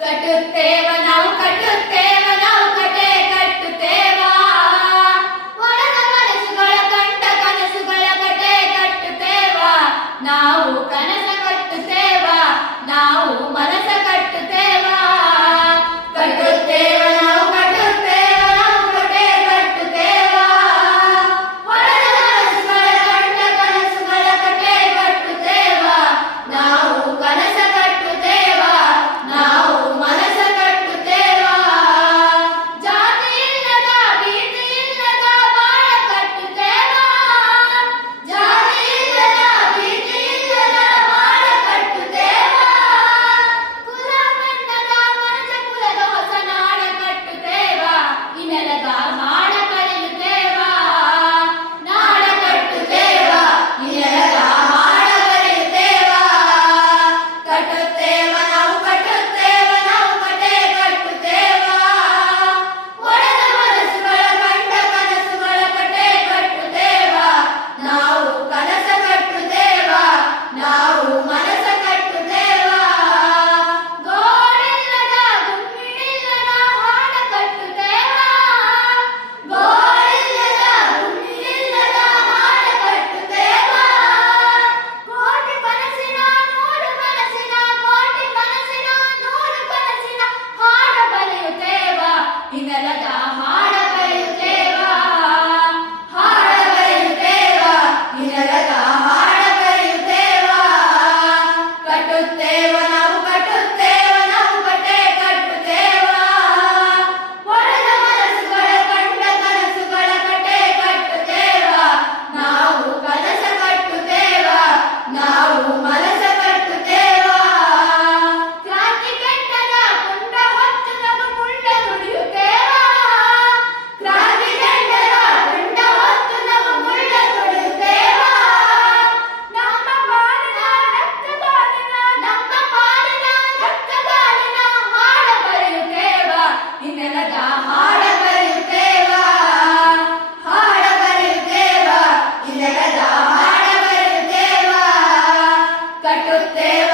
ಕಟ್ಟುತ್ತೇವ ನಾವು ಕಟ್ಟುತ್ತೇವ ನಾವು ಕಟೆ ಕಟ್ಟುತ್ತೇವ ಒಳದ ಕನಸುಗಳ ಕಂಡ ಕನಸುಗಳ ಕಟೆ ಕಟ್ಟುತ್ತೇವ ನಾವು ಕನಸ ಕಟ್ಟುತ್ತೇವ ನಾವು ಮನಸ ಕಟ್ಟುತ್ತೇವ ಕಟ್ಟುತ್ತೇವ ನಾವು ಕಟ್ಟುತ್ತೇವ ನಾವು ಕಟೆ ಕಟ್ಟುತ್ತೇವ ಒಳದ ಕನಸುಗಳ ಕಂಡ ಕನಸುಗಳ ಕಟೆ ಕಟ್ಟುತ್ತೇವ ನಾವು ಕನಸ ಕಟ್ಟುತ್ತೇವ ನಾವು ಮನಸ ಕಟ್ಟುತ್ತೇವ ಜಾತಿ ಇಲ್ಲದ ಭೀತಿ ಇಲ್ಲದ ಬಾಳ ಕಟ್ಟುತ್ತೇವ ಜಾತಿ ಇಲ್ಲದ ಭೀತಿ ಇಲ್ಲದ ಬಾಳ ಕಟ್ಟುತ್ತೇವ ಕುಲ ಬಣ್ಣದ ಮನುಜ ಕುಲದ ಹೊಸ ನಾಡ ಕಟ್ಟುತ್ತೇವ ಈ ನೆಲದ ಹಾಡ ಕರೆಯುತ್ತೇವ ನಾಡ ಕಟ್ಟುತ್ತೇವ ಈ ನೆಲದ ಹಾಡ ಕರೆಯುತ್ತೇವ ಕಟ್ಟುತ್ತೇವ ನಾವು ಕಟ್ಟುತ್ತೇವ ನಾವು ಕಟೆ ಕಟ್ಟುತ್ತೇವ ಒಳದ ಮನಸ್ಸುಗಳ ಕಂಡ ಕನಸುಗಳ ಕಟೆ ಕಟ್ಟುತ್ತೇವ ನಾವು ಕನಸ ಕಟ್ಟುತ್ತೇವ ನಾವು ಮನಸ ಕಟ್ಟುತ್ತೇವ ಗೋಳಿಲ್ಲದ ಗುಮ್ಮಿಡಿಲ್ಲದ ಹಾಡ ಕಟ್ಟುತ್ತೇವ ಗೋಳಿಲ್ಲದ ಗುಮ್ಮಿಡಿಲ್ಲದ ಹಾಡ ಕಟ್ಟುತ್ತೇವ ಕೋಟಿ ಕನಸಿನ ನೂರು ಕನಸಿನ ಕೋಟಿ ಕನಸಿನ ನೂರು ಕನಸಿನ ಹಾಡ ಬರೆಯುತ್ತೇವ ಈ ನೆಲದ ಹಾಡ ಬರೆಯುತ್ತೇವ ಹಾಡ ಬರೆಯುತ್ತೇವ ಈ ನೆಲದ ಹಾಡ ಬರೆಯುತ್ತೇವ ಕಟ್ಟುತ್ತೇವ ನಾವು ಕಟ್ಟುತ್ತೇವ ನಾವು ಕಟೆ ಕಟ್ಟುತ್ತೇವ ಒಳದ ಮನಸ್ಸುಗಳ ಕಂಡ ಕನಸುಗಳ ಕಟೆ ಕಟ್ಟುತ್ತೇವ ನಾವು ಕನಸ ಕಟ್ಟುತ್ತೇವ ನಾವು ಮನಸ ಕಟ್ಟುತ್ತೇವ ಕ್ರಾಂತಿ ಕೆಟ್ಟದ ಕುಂಡ ಹೊತ್ತು ನಮ್ಮ ಮುಂಡ ನುಡಿಯುತ್ತೇವ ಕ್ರಾಂತಿ ಕೆಟ್ಟದ ಕುಂಡ ಹೊತ್ತು ನಮ್ಮ ಮುಂಡ ನುಡಿಯುತ್ತೇವ ನಮ್ಮ ಬಾಳಿನ ರಕ್ತದಾನಿನ ನಮ್ಮ ಬಾಳಿನ ರಕ್ತದಾನಿನ ಹಾಡ ಬರೆಯುತ್ತೇವ ಈ ನೆಲದ ಹಾಡ ಬರೆಯುತ್ತೇವ ಹಾಡ ಬರೆಯುತ್ತೇವ ಈ ನೆಲದ ಹಾಡ ಬರೆಯುತ್ತೇವ ಕಟ್ಟುತ್ತೇವ